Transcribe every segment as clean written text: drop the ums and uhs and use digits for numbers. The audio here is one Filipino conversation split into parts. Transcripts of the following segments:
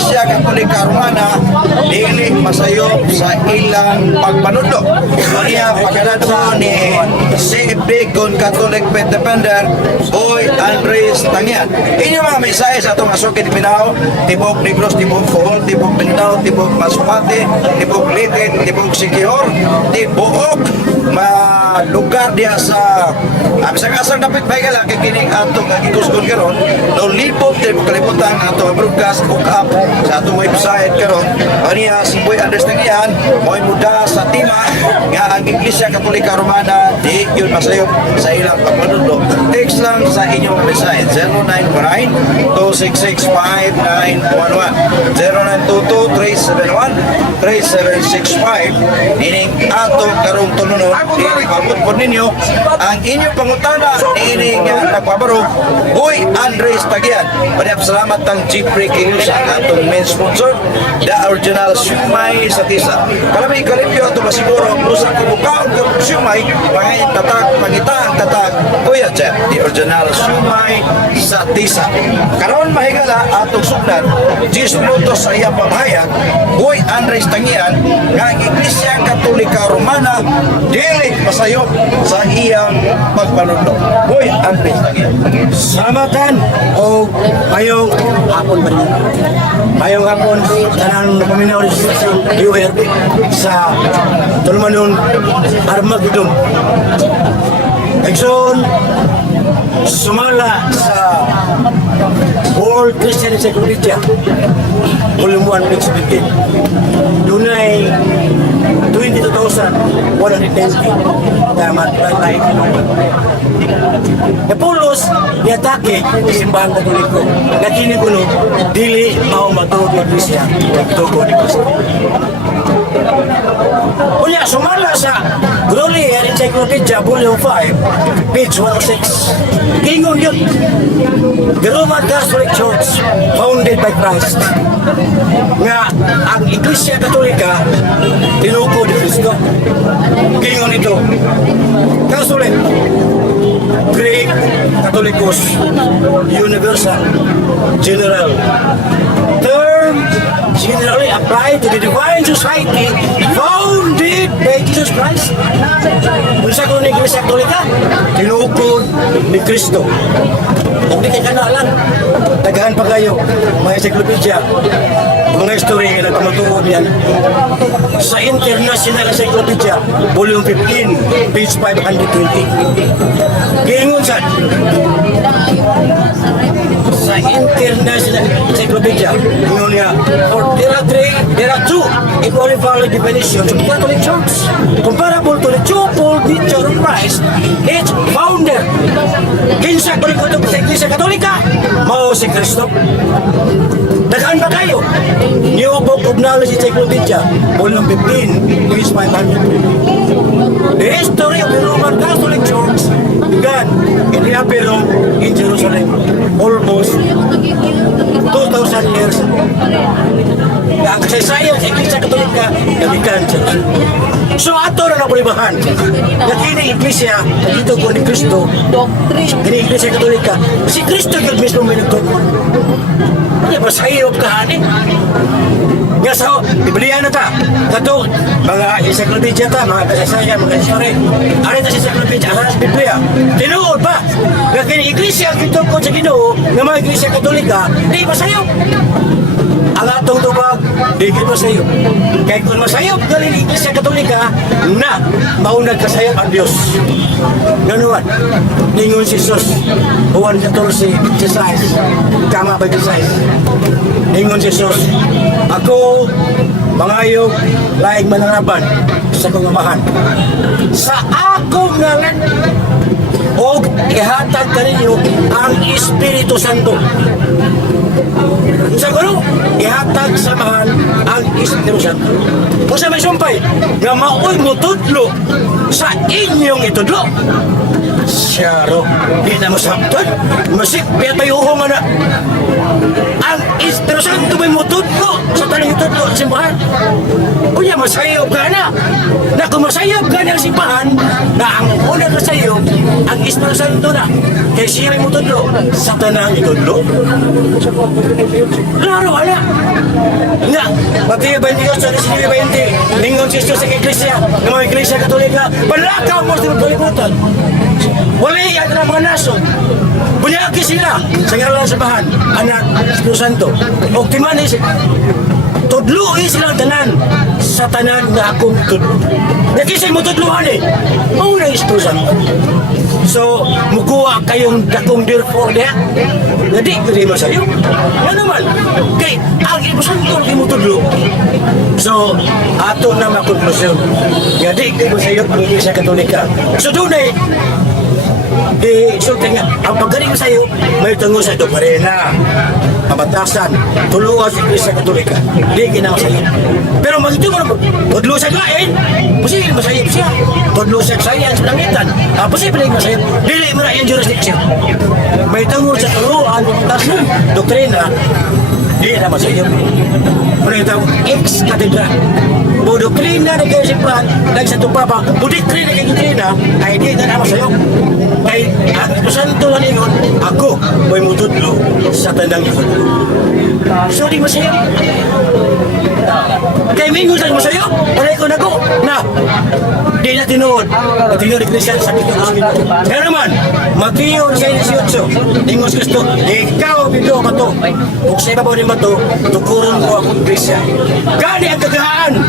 Iglesia Katolika Romana dili masayop sa ilang pagpanudlo. Kaya pagkadto ni CFD kon Catholic Faith Defender Boy Andres Tangian. Inyo mga mensahe sa atong asukit Mindanao, Tibok Negros, Tibok Bohol, Tibok Mindanao, Tibok Masbate, Tibok Leyte, Tibok Siquijor, Tibok lugar dia sa asang dapat baigala kay kining atong gikusgon karon no libog din kalibutan atong broadcast hook up sa atong website karon aniya si Boy Andres Tangian mo'y muda sa tima nga ang Iglesia Katolika Romana di yun masayop sa ilang pagpanudlo. Text lang sa inyong mensahe 0949-266-5911 0922-371-3765 ining atong karong tununod ipabot po ninyo ang inyong pangutana ini nga nagpabaro Boy Andres Tangian. Maraming salamat ang Jeffrey King sa atong main sponsor the original Shumay sa Tisa. Kalami kalipyo ato masiguro usa ko mukaon ko Shumay pangita ang tatag Kuya Jeff the original Shumay sa Tisa. Karon mahigala atong sugdan 10 minutos sa iyang pamahayag Boy Andres Tangian nga ang Iglesia Katolika Romana dili masayop sa iyang pagpanudlo. Boy Andres Tangian. Salamatan o mayong hapon ba niyo? Mayong hapon tanang napaminaw sa URB sa Tulmanon Armagedon. Exxon sumala sa World Christian Encyclopedia Volume 1 page 15 dunay 22,190 damat lalay Napulos niatake simbahan Katoliko na kini kuno dili mao matuod ng Iglesia tugon ni Kristo. Unya sumala sa Grolier Encyclopedia Volume 5 page 106 kingon yun the Roman Catholic Church founded by Christ nga ang Iglesia Katolika tinuko ni Kristo. Kingon ito Catholic Greek Catholicos Universal General term generally applied to the divine society founded by Jesus Christ. Unsa ko ni Iglesia Katolika tinukod ni Kristo. Kung di kayo kanalan daghan pa kayo mga encyclopedia mga history nga nagpamatuod yan sa International Encyclopedia Volume 15 page 520 giingon sa International Encyclopedia giingon nga for there are two equally valid definitions of Catholic Church comparable to the twofold nature of Christ its founder. Kinsa ko sa Iglesia Katolika mao si Kristo. Daghan ba kayo New Book of Knowledge Encyclopedia Volume 15 page 500 the history of the Roman Catholic Church began in the Upper Room in Jerusalem almost 2,000 years ago. Ang kasaysayan sa Iglesia Katolika namikan church. So ato na nabulibahan na kini Iglesia dito ko ni Kristo kini Iglesia Katolika si Kristo yung mismo may nagtukod. Kaya masayop ka ani nga sa Biblia na ta kato mga encyclopedia ta mga kasaysayan mga history ari ta sa encyclopedia sa Biblia tinuod ba nga kini Iglesia dito ko sa Ginoo nga mga Iglesia Katolika di masayop ang atong tubag di kita masayop kaya kung masayop galing Iglesia Katolika na maunag kasayop ang Diyos ganuan ningon si Jesus Juan 14 kama ba 16 ningon si Jesus ako mangayog laing manaraban sa kong amahan sa akong ngalan o ihatag kaninyo ang Espiritu Santo. Sa kuno, ihatag samahan ang Espiritu Santo. Kung sa may sumpay, nga maoy mo tudlo sa inyong itudlo. Siyaro, di na masabtan, masik, piya tayo ho nga na. Ang Espiritu Santo may mo tudlo sa talang ito. magtutlo ang simbahan. Kuya, masayop ka na. Na kung masayop ka ng simbahan, na ang una ka sa'yo, ang Espiritu Santo na. Kaya siya may mutudlo. Satanan itudlo. Klaro, wala. Nga, Mateo 28:19, lingon si Jesus sa iglesia, ng mga iglesia katolika, palakaw mo sa kalibutan. Wala yan ang mga nason. Bunyagi sila sa ngalan sa bahan, anak, Espiritu Santo. O timanis, tudluin silang tanan sa tanan na akong tudlo. Nakisay mo tudluhan eh. Mauna Espiritu Santo. So, mukuha kayong dakong therefore niya. Nadi, hindi mo sa'yo. Yan naman. Kay, ang Espiritu Santo hindi mo tudlo. So, ato na makonklusyon. Nadi, hindi mo sa'yo ang Iglesia Katolika. So, doon eh, so nga, ang paggaling sa'yo, may tungo sa dokarena, pabatasan, tuluan sa Iglesia Katolika. Hindi ginawa sa'yo. Pero magito mo naman, tudlo sa lain, posible masayip siya. Tudlo sa science, langitan, posible masayip. Dili mo na yung jurisdiction. May tungo sa tuluan, pabatasan, doktrina, hindi na masayip. Mereka ex-katedra. Bu doktrina na kayo simpan, nagsatu papa, bu doktrina kayo doktrina, ay di na naman sa'yo. Kay, ang Santo na ningon, ako may mutudlo sa tandang ito. So, di masaya. Kay mingon sa masaya, wala ko nako, na, di na tinuod. Tinuod Iglesia sa Bito Espiritu. Kaya naman, Mateo 6:18, Dingos Kristo, ikaw bito ka to. Kung sa iba po rin ba to, tukurong ko akong Iglesia. Gani ang kagahaan.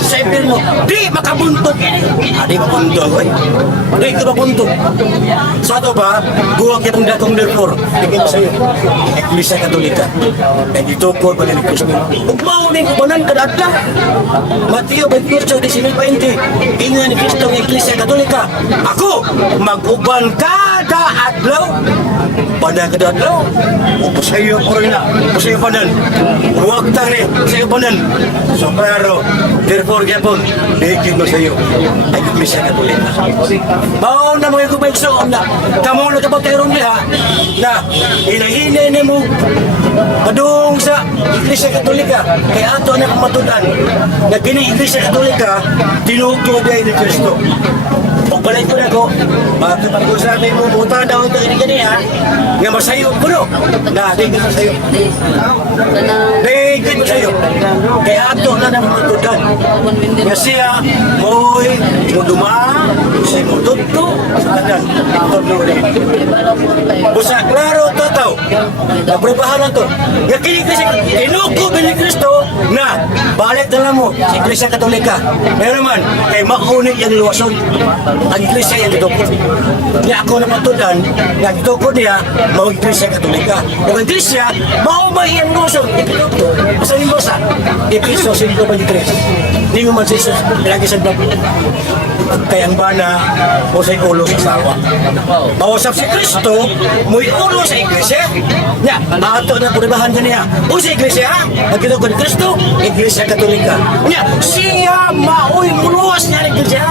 Sa impirno, di makabuntog. Di makabuntog, eh. Di ka mabuntog. Sa ito ba, buwag itong dakong therefore, tingin sa'yo, Iglesia Katolika. Ay dito ko pa rin Kristo. Huwag mauning kubanan kadadla. Mateo 28:19, ingin ni Kristo ng Iglesia Katolika. Ako, mag-uban kada adlaw. Pada kadadlaw. Pasayo ko rin na. Pasayo pa nan. Huwag tari. Pasayo pa nan. So, pero, therefore, yapon, dikin mo sa'yo. Ay Iglesia Katolika. Baon na mga kumaigsoon na. Kamu na kapatayron niya na hinahinay ni mo padung sa Iglesia Katolika. Kaya ato na kumatudan na kini Iglesia Katolika tinugtog ay ni Kristo. Pagbalay ko na ko, pag-usabi mo, buta daw ito ini-ganihan, nga masayo ko no, na digit mo sayo. Digit mo sayo. Kaya ato na nang matudan. Nga siya, mo'y muduma, siya mututto, sa tanan. Tutlo rin. Busa, klaro, tataw. Naprebahan na to. Nga kini-Iglesia, inuko ni Kristo na balik na lang mo sa Iglesia Katolika. Ngayon naman, kay makunig yung luwason. Ang Iglesia yung didukot. Nga ako na matudan, nga didukot niya, mga Iglesia Katolika. Ang Iglesia, maumay yung luwason. Ipinukto. Basta yung basa, Episo 5:23. Hindi mo man sa Jesus, lagi sa babo. Kaya ang bana, o sa ulo sa sawa. Mausap si Kristo, muy ulo sa Iglesia. Nga, ato na puribahan niya. O sa Iglesia, ang didukot ni Kristo, Iglesia Katolika. Nga, siya maoy muluwas niya ng Iglesia.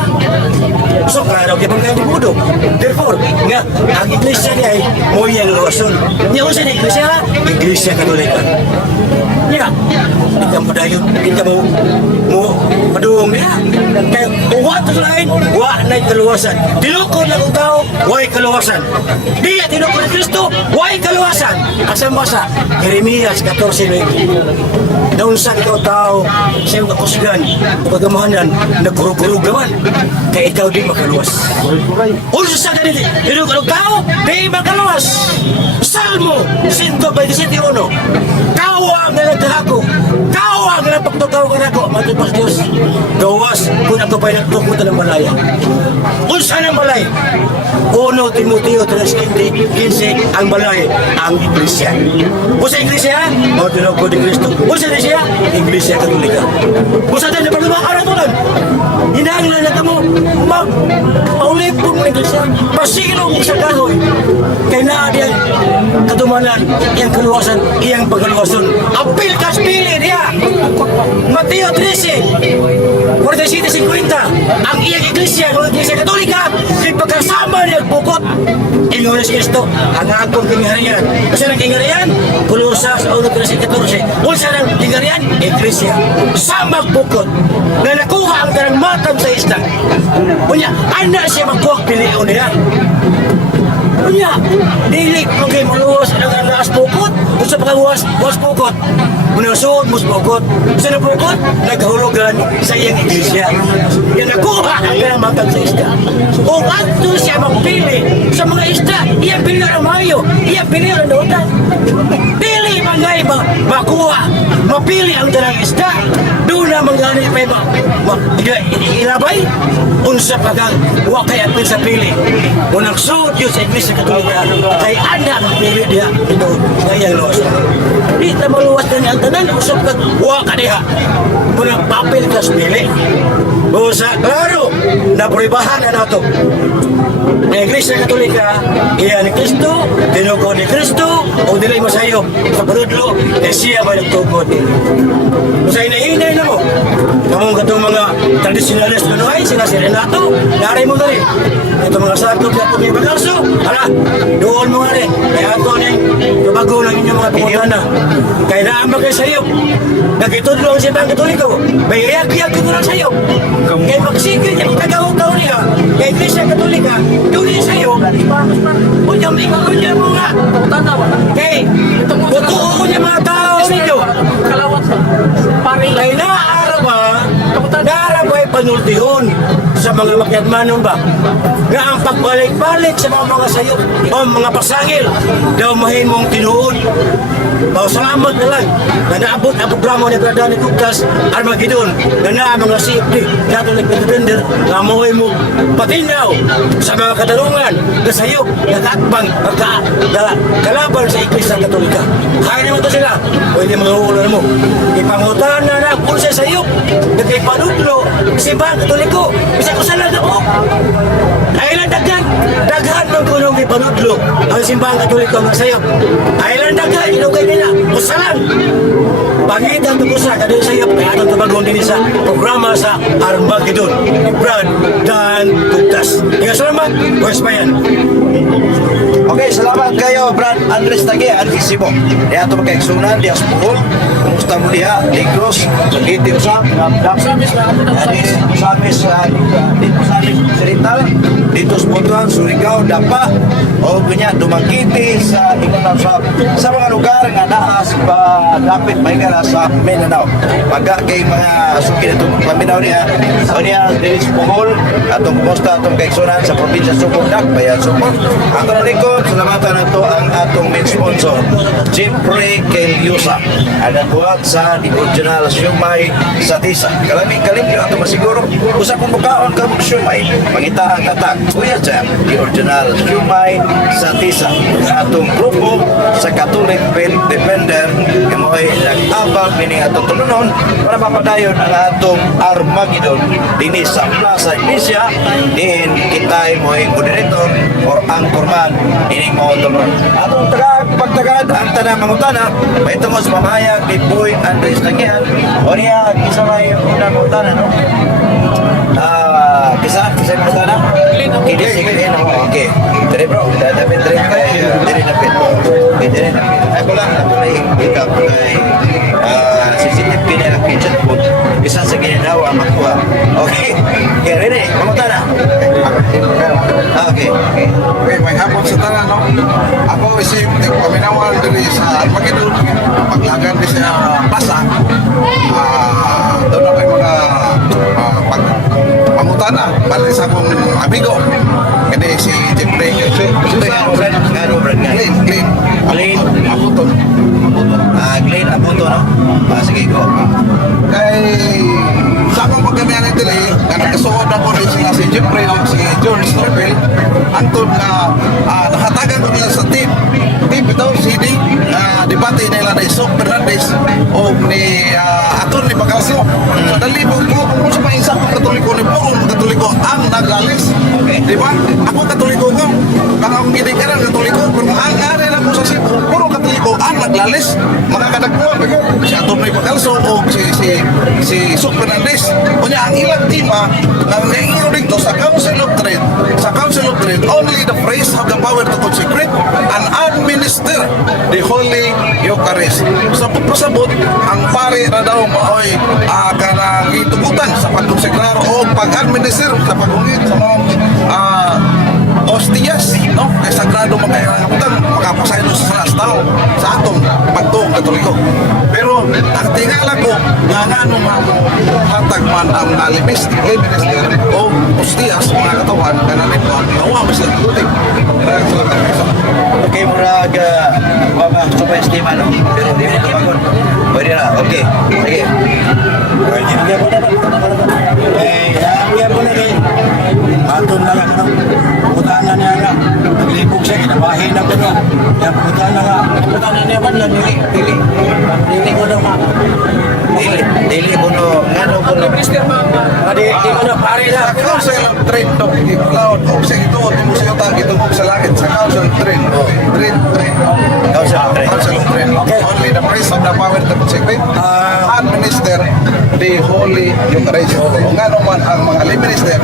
So, klaro, kaya bang di budo. Therefore, nga, ang Iglesia niya ay muy ang luwason. Nga, o sa Iglesia, Iglesia Katolika. Nga, kita padayon, kita mo padung niya. Kaya, uwat sa lain, wa na kaluwasan. Tinukod na kong tao, way kaluwasan. Diya, tinukod ni Kristo, way kaluwasan. Asang basa, Jeremias 14:9. Daun sa ikaw tao, sa iyong kakusgan, pagamahanan, nagkurug-kurug naman. Kaya ikaw di makaluwas. Ulo sa ganito, tinukod ng tao, di makaluwas. Salmo 127:1. Kawang na nagkahako, kawang na pagtugaw ka nako, matupas Diyos. Gawas, kung ako pa'y nagtukutan ng malaya. Unsa ng balay? 1 Timoteo 3:15, ang balay, ang Iglesia. Usa Iglesia, matunog ko ni Kristo. Usa Iglesia, Iglesia Katolika. Usa din na paglumakan na tulan. Hinahanglan na kamo, maulip po ng Iglesia. Pasilong sa kahoy. Kaya na diyan, katumanan, iyang kaluwasan, iyang pagkaluwasan. Apil kas pili niya. Mateo 13:47-50. Ang iyang Iglesia, ang Iglesia Katolika, ay pagkasama niya bukot. ingon si Kristo ang akong kingharian. Kasi ang kingharian, Kolosas 1:14. Unsa nang kingharian? Iglesia. Sa magbukod na nakuha ang kanang matang sa isda. Unya, ana siya magkuha pilion niya. Unya, dili mo kayo maluwas ang anas pukot. Kung sa pagkawas pukot, munasuod mo pukot. Sa napukot, naghulugan sa iyang iglesia. Yan nakuha ang kanang matang sa isda. Kung ato siya magpili sa mga isda, iya pili ang mayo, iya pili ang nautan. Pili magay makuha, mapili ang dalang isda. Doon na mangganit may ilabay. Unsa pagang wakay at sa pili. Unang suod yun sa iglesia Katolika, kay anda magpili diha ito ngayang luwas. Di na maluwas na ang tanan, usap ka, waka diha. Unang papel ka sa pili. Usa, klaro, napuribahan na nato. Ang Iglesia Katolika, iya ni Kristo, tinukod ni Kristo, o dilay masayo sa panudlo, kaya siya ba nagtukod. Kung sa hinahinay na mo, kamong katong mga traditionalist na nuhay, sila si Renato, naray mo rin. Ito mga sakot na itong ibagalso, hala, doon mo nga rin. Kaya ito na yung bago ng inyong mga pangutana. Kaya naambag kayo sa iyo. Nagitudlo ang siyang Katoliko, may iyak-iyak ko lang sa iyo. Kaya magsigil niya, tagaw-taw niya, kaya Iglesia Katolika, doon niya sa iyo. Kunyang ikakunya mo nga. Kaya, butuo niya mga tao ninyo. Kaya naarap ay panultihon sa mga makyatmanon ba? Nga ang pagbalik-balik sa mga sayop o mga pasangil daw mahimong tinuod. Salamat na lang na naabot ang programa ni Brada ni Tukas Armageddon na na mga CFD Catholic Defender na amoy mo patinaw sa mga katarungan na sayop na katbang kalaban sa Iglesia Katolika. Kaya naman ito sila. Pwede mga ulan mo. Ipangutan na na kung sa sayop na kay panudlo simbang Katoliko. Bisa ko sa lang ako. Kailan daghan ng kulong kay panudlo ang simbang Katoliko ng sayop. Kailan daghan ilugay nila. Usalan. Pangitan ito sa kadun sayop kaya atong tabagon din sa programa sa Armageddon ni Brad Dan Tukas. Ika salamat. Buwes pa yan. Okay, salamat kayo, Brad Andres Tague, Antisibo. Di ato magkaigsunan, di Aspurol, kumusta mo diha, di Cruz, di Usap, di Samis, Sirital, dito Spontuan, Surigao, Dapa, o kunya, Dumangkiti, sa sa mga lugar nga naas pa dapit may gara sa Mindanao. Pagka kay mga suki nito Mindanao niya, o niya, Dilis Puhol, atong kumusta atong kaigsunan sa probinsya Subo, Bayan Subo. Ang likod, salamatan na to ang atong main sponsor, Jeffrey Kelyusa. Ang buhat sa The Original Siumay sa Tisa. Kalim nyo ato masiguro. Usa kong bukaon ka mong siumay, pangita ang katak. Kuya dyan, The Original Siumay sa Tisa. Ang atong grupo sa Catholic Defender, yung ay nag-abang mining atong tulunon para mapadayon ang atong Armageddon dinis sa Plaza Iglesia. Din kita mo ay moderator or anchorman ini mo tulon. Atong pagtagad ang tanang mangutana, may tungos mamahayag ni Boy Andres Tague. O niya, kisa may unang mangutana, no? Kisa mangutana? Hindi, sige, okay. Dari bro, dapat dari kayo, dari dapat. Dari dapat. Ay, wala, ikaw, sensitive kini ang kitchen food. Bisa sa gininawa, makuha. Okay, okay, ready? Mangutana? Okay. Okay, may hapon sa tanan, no? Ako isip, nagpaminawal dili sa Armageddon, paglagan di sa Plaza. Doon ako yung mga pangutana, balik sa akong amigo. Kaya si Jeffrey, Glenn Abuton. Glenn Abuton, no? Sige, go. Kay sa akong pagkamihan ng dili, na nagkasuod ako rin sila si Jeffrey o si George Norville, antod na nakatagan ko nila sa tip ito, CD, debate pati nila ni Sok Fernandez o ni Atty. Bacalso. So dalibog ko kung sa painsa ko Katoliko ni purong Katoliko ang naglalis. Di ba? Ako Katoliko ko. Baka akong ginikaran Katoliko. Pero ang ari na po sa Cebu, puro Katoliko ang naglalis. Makakadagpuan si Atty. Bacalso o si Sok Fernandez. Kunya ang ilang tima na nangyayiro dito sa Council of Trade. Sa Council of Trade, only the priests have the power to consecrate and administer the Holy Eucharist. Sa pagpasabot, ang pare na daw maoy kanang itugutan sa pagkonsekrar o pag-administer sa pagungit sa mga ostias, no? Kaya sagrado magkakakutan, makapasaylo sa tao sa atong pagtuong Katoliko. Pero ang tingala ko, nga ano hatag man ang alimistic minister o ostias, mga katawan, kananin ko, nawa mas lang kuting. Okay, murag mga super estima, no? Pero di mo kabagon. Pwede na, okay. Sige. Hindi po na kayo. Aton na lang. Putaan na niya nga. Naglibog siya, kinabahin na ko na. Yan, putaan na nga. Putaan na niya man lang. Dili ko na ma. Dili mo no, ano mo no. Di ko na pare na. Sa Council of Trade, no? Cloud, o sa ito, museo tag, ito sa langit, sa Council of Trade. Council of Trade. Council of Trade. Only the priest of the power to consecrate and minister the Holy Eucharist. Kung ano man ang mga minister,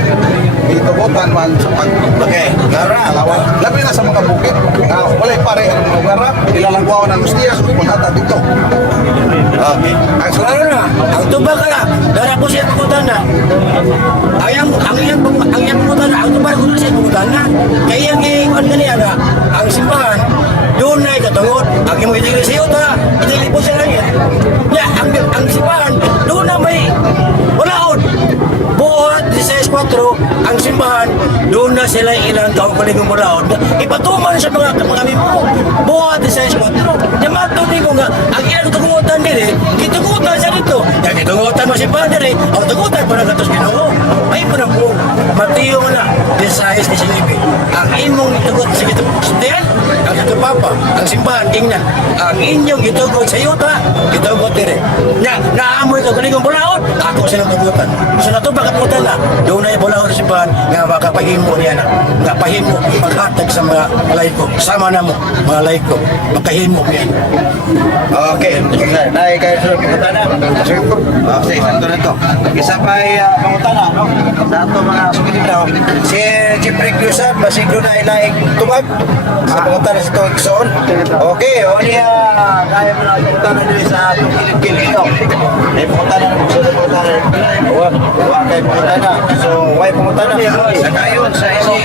itubutan man sa Okay, Lara. labi na sa mga bukid. Wala pare ang mga lugar, ilalagwawan ng Lustias, punata dito. Okay. Ang sunod, Ano na? Ang tubag ka na. Dara ko siya pumunta na. Ang iyang pumunta na. Ang tubag ko na siya pumunta na. Kaya ang iwan ka niya na. Ang simbahan, doon na ikatungot. Ang iyong itigil siya ta. Itigil po siya lang yan. Ya, ang simbahan, doon na may walaon. Buhat 16-4, ang simbahan, doon na sila ilang taong paligong mulaon. Ipatuman sa mga mo. Buhat 16-4. Yamato din ko nga, ang ilang tugungutan din kitugutan siya dito. Yung kitugutan mo simbahan din ang tugutan pa na gatos Ginoo. Ay mo na po, Mateo mo na, 16-19. Ang imong itugot sa kitugutan, ang ito papa, ang simbahan, tingnan. Ang inyong itugot sa yuta, itugot din naamoy ka paligong mulaon, ako silang tugutan. So na ito, puta na, doon na ibulaw sa simbahan nga makapahimo niya na nga pahimo maghatag sa mga laiko sama na mo mga laiko magkahimo niya. Okay. Dahil kayo sa pangutana. Sige po. Okay, santo na to. Isa pa ay pangutana, no? Sa ato mga sumunod daw. Si Chief Reclusan, masiglo na ilaing tubag sa pangutana sa tuwag soon. Okay, o niya, kaya mo na pangutana nyo sa atong kilid-kilid ito. May pangutana na sa pangutana. Huwag kayo pangutana. So, why pangutana? Sa kayon, sa isi.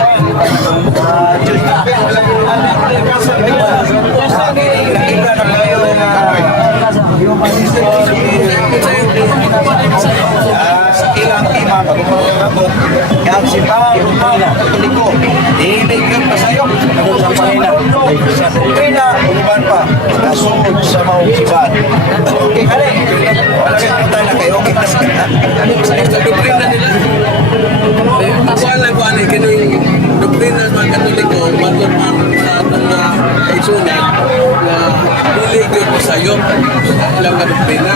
Iba na kayo ilang ima pagkukulang ako yung simbahan ko dinig yung pasayok sa panina sa Pina uliban pa nasugod sa mga simbahan okay ka rin wala kayo punta na kayo okay na sa doktrina nila. Kuhaan lang kuhaan eh, kino yung doktrina sa mga Katoliko, bago man sa atong mga kaisunan, na pili yung masayop sa ilang doktrina.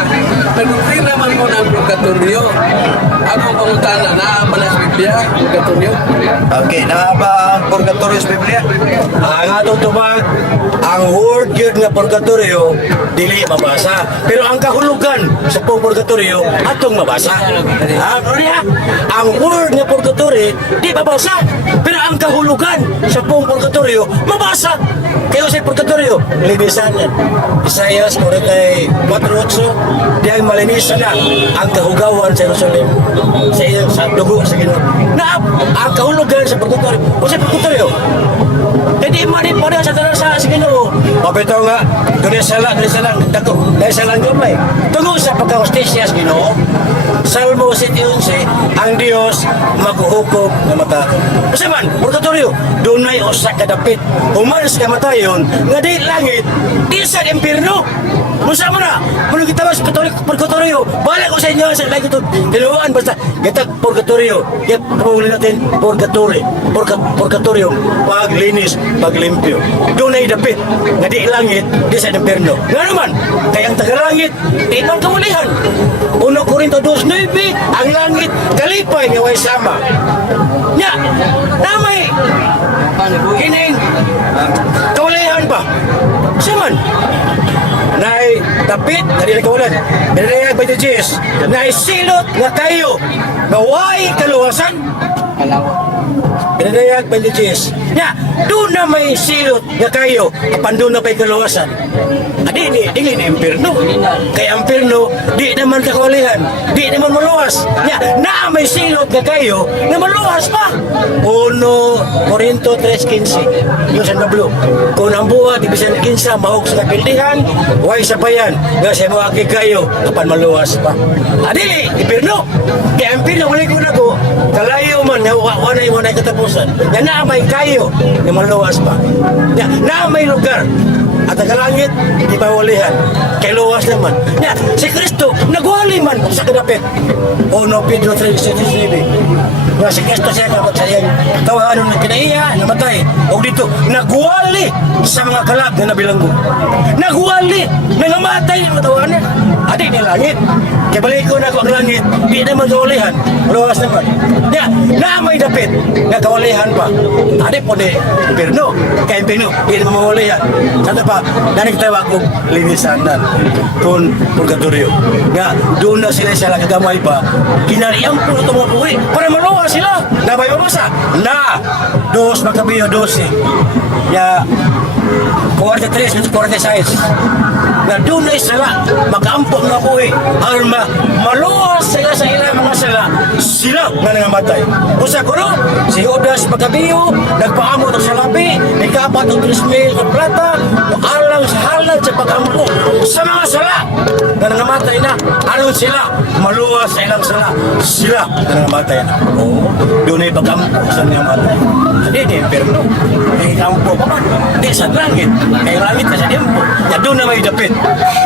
Pero doktrina man mo ng purgatorio. Akong pangutana na malas Biblia, purgatorio. okay na ba ang purgatorio sa Biblia? Ang atong tubag, ang word yun nga purgatorio, dili mabasa. Pero ang kahulugan sa purgatorio, atong mabasa. Ang word nga purgatorio, di mabasa. Pero ang kahulugan sa purgatorio, mabasa. Kaya sa purgatorio, linisan yan. Isaias 44:8, di ang malinisan na ang kahugawan sa Jerusalem sa dugo sa Ginoo. Na ang kahulugan sa purgatorio, o sa purgatorio, hindi mani pa rin sa tarasa sa Ginoo. Mabitaw nga, doon sa lang, dako, dahil sa lang gamay. Tungo sa pagka-hostisya sa Ginoo, Salmo 7:11, ang Dios maghuhukom ng mata. Kasi man, purgatorio, doon may usak kadapit. Humanas ka matayon, nga di langit, di sa impirno. Musa mo na. Muna kita mas Katolik purgatorio. Balik ko sa inyo sa lagi ito. Diluan basta. Kita purgatorio. Kaya pumuli natin purgatorio. Paglinis, paglimpyo. Doon na idapit. Nga di langit, di sa impyerno. Nga naman, kaya ang tagalangit, di man kamulihan. 1 Corinto 2:9, ang langit, kalipay nga way sama. Nya, namay, kinin, kamulihan pa. Siman, nay dapit, nari nagkawalan. Nari by the Jis, nay silot nga kayo, naway kaluwasan. Pinadayag by the Jis. Nya, doon na may silot nga kayo, kapan doon na may kaluwasan. Adi, di na impirno. Kaya impirno, di naman kakulihan, di naman maluwas. Nya, na may silot nga kayo, na maluwas pa. 1 Corinto 3:15. Yung sa nablo. Kung ang buhat, ibisan na kinsa, mahog sa kapildihan, huwag sabayan, nga siya mo aki kayo, kapan maluwas pa. Adi, impirno. Kaya impirno, wala ko na ko, kalayo man, wanay katapusan. Nga na may kayo, na maluwas pa. Nga, na may lugar, at ang langit, di mawalihan. Kay luwas naman. Nga, si Kristo, nagwali man sa kadapit. 1 Pedro 3:17. Nga, si Kristo siya kapag sayang tawahan ng kinaiya, namatay. O dito, nagwali sa mga kalab na nabilanggo. Nagwali, nangamatay ng matawanan. Adi ni langit. Kaya balik ko na ako ang langit, di na magawalihan. Luwas naman. Nga, na may dapit, nagkawalihan pa. Adi po di, Pirno. Kaya Pirno, di na mawalihan. Kata pa, nanigtawa ko linisan na kung purgatorio. Nga, doon na sila sa kagamay pa, kinariyan po na tumutuwi para maluwas sila. Nabay mabasa. Na, 2 Macabeo 12. Ya, 43 at 46. Nga doon na sila, mag-ampok na buhay. Aron maluwas sila sa ilang mga sila nga nangamatay. Usa ko no, si Judas Macabeo, nagpaamot sa labi, nagkapat ng 3,000 ng plata, alang sa halad sa pag-ampok sa mga sala nga nangamatay na. Aron sila, maluwas sa ilang sila nga nangamatay na. Oo, doon ay pag-ampok sa nangamatay. Hindi, di impirno. May ampok pa man. Hindi, sa langit. May langit na sa tempo. Nga doon na may dapit.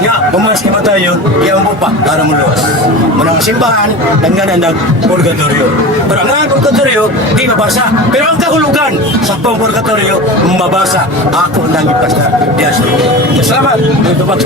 Nga, bumas ka matayo, iyan mo pa, para maluwas. Manang simbahan, nangganan ng purgatorio. Pero ang purgatorio, di mabasa. Pero ang kahulugan sa purgatorio, mabasa. Ako nang ipastar. Yes. Salamat. Ito pa.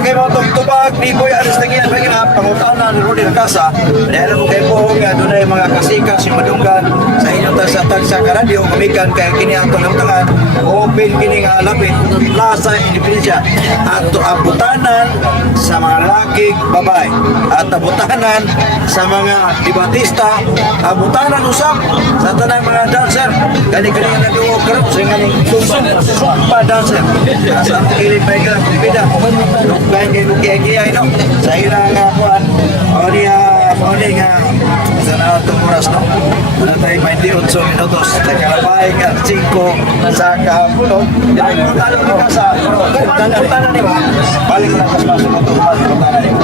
Okay, mga tugtubag ni Boy Aristagian, bagay na pangutanan ni Rudy Lacasa. Dahil ako kayo po nga doon ay mga kasikas, si Madunggan, sa inyong tagsa karadyo, kumikan kaya kini atong lamtangan, open kini nga lapit, Plaza Independencia. At abutanan sa mga lalaki, babae. At abutanan sa mga debatista, abutanan usap sa tanang mga dancer. Kani-kani nga nag-uog karoon sa nga sumpa dancer. Sa ang kilig pa ikaw, bida. Lukbahin kay Luki-Agiyay, no? Sa ilang kuhan, o nga, sa na itong oras, no? Ano tayo 28 minutos. Nagkalabay nga 5 sa kahapon. Puntanan mo ka sa, puntanan niyo ba? Balik ko lang kas masok mo ito, puntanan niyo.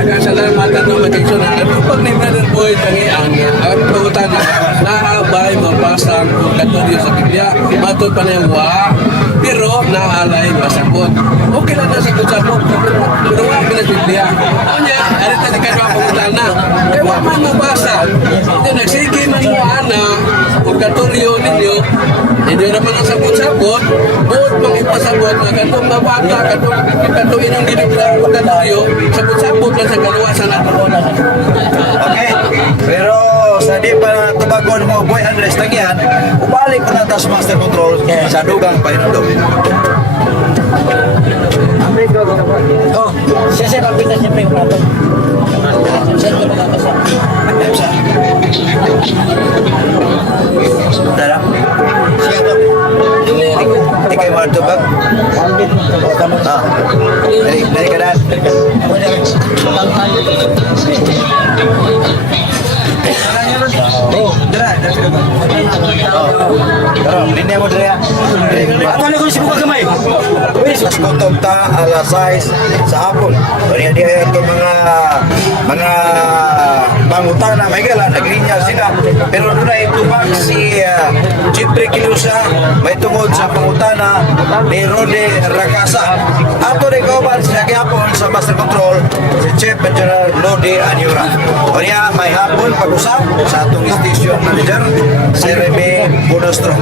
Nagkasalamat at mag-action na ito pag ni Brother Boy tangian ang pangutan na naabay mabasa ang purgatorio sa Biblia matod pa na yung pero naalay masabot okay lang na sabot pero wala pinas Biblia kanya arita sa kanwa pangutan na kaya wala man mabasa ito nagsige man mo na purgatorio ninyo hindi naman ang sabot-sabot buot pang ipasabot na katong mabata katong inyong ginagawa purgatorio sabot-sabot lang sa kaluwasan at Okay, pero sa di pa tubagon mo Boy Andres Tagian, ubalik pa na taas master control sa dugang painundok. Oh, siya pagpintas niya pa yung plato. Siya pa magkakasa. Dara? Siya pa. Ikaw yung mga tubag? Ah, dari ka daan. Oh, dara ka daan. Pero, linya mo dre. Ako na kung sibuka gamay. Wis, Mas kutob ta alas 6 sa hapon. Kaya di ito mga pangutana may gala naglinya sila. Pero doon ay tubag si Jeffrey Kilusa may tungod sa pangutana ni Rode Racasa. Ato rin kauban sila hapon sa Master Control si Chief General Lodi Anyura. Kaya may hapon pag-usap sa atong station manager si Remy Bonostro.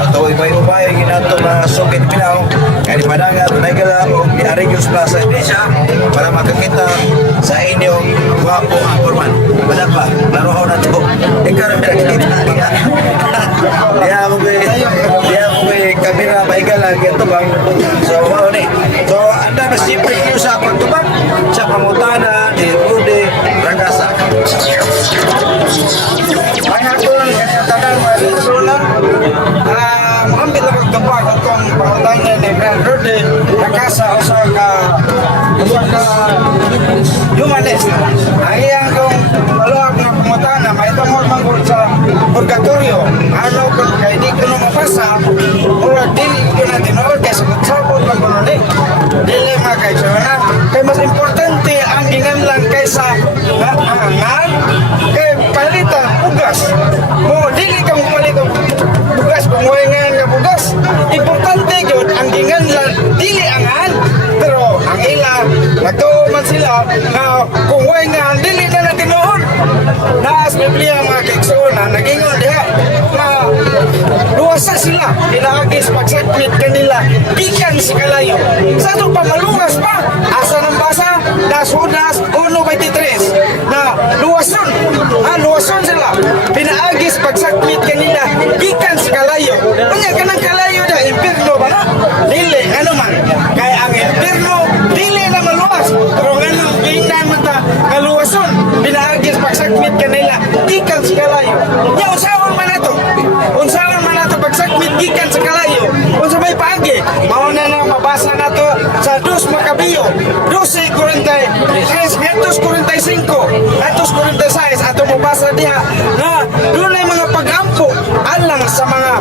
Ato ibay-ubay ang ginato mga sukit pinaw kaya di padangat may gala o di Arigyos Plaza Indonesia para makakita sa inyong guwapo ang forman. Wala pa, laruhaw na ito. Ikaw na pinakikita. Di ako may kamera may gala ito bang. So, wow ni. So, anda na siyempre yung sa pagtubag sa pangutana ni Rudy Ragasa. May hapon, tanang masusulan. Maambit na magtubag itong pangutana ni Rudy Ragasa o sa humanist. Ang iyang kong maluwag na pangutana, may tungkol manggol sa purgatorio. Ano kung kaya di ko na mapasa, o dili ko na tinood kaya sa kutsapot lang ko nun eh. Dili mga kaisawana. Kaya mas importante ang ginganlan kaysa angan, kaya palitan, bugas. Mo, dili ka mo palitan bugas, kung waingan nga bugas. Importante yun, ang ginganlan, dili angan, pero ang ila, nagtuman sila na kung waingan, dili na natin noon. Naas Biblia mga kaigsunan, nagingon diha, na luwasa sila, inaagis pagsakmit kanila, gikan si kalayo. Sa ito pa, malungas pa, asa ng basa, das Judas 1:23, na luwason sila, pinaagis pagsakmit kanila, gikan si kalayo. Kanya ka ng kalayo na, impirno ba na? Dili, ano man, kaya ang impirno, dili na maluwas, pero nga gingnan mo ta, kaluwason, pinaagis pagsakmit kanila, gikan si kalayo. Ya, usawan man na to, pagsakmit gikan sa kalayo, kung sa may paagi, mauna na mabasa na to sa 2 Makabiyo, 12:45, atos 46, ato mabasa diha, na doon ay mga pag-ampo, alang sa mga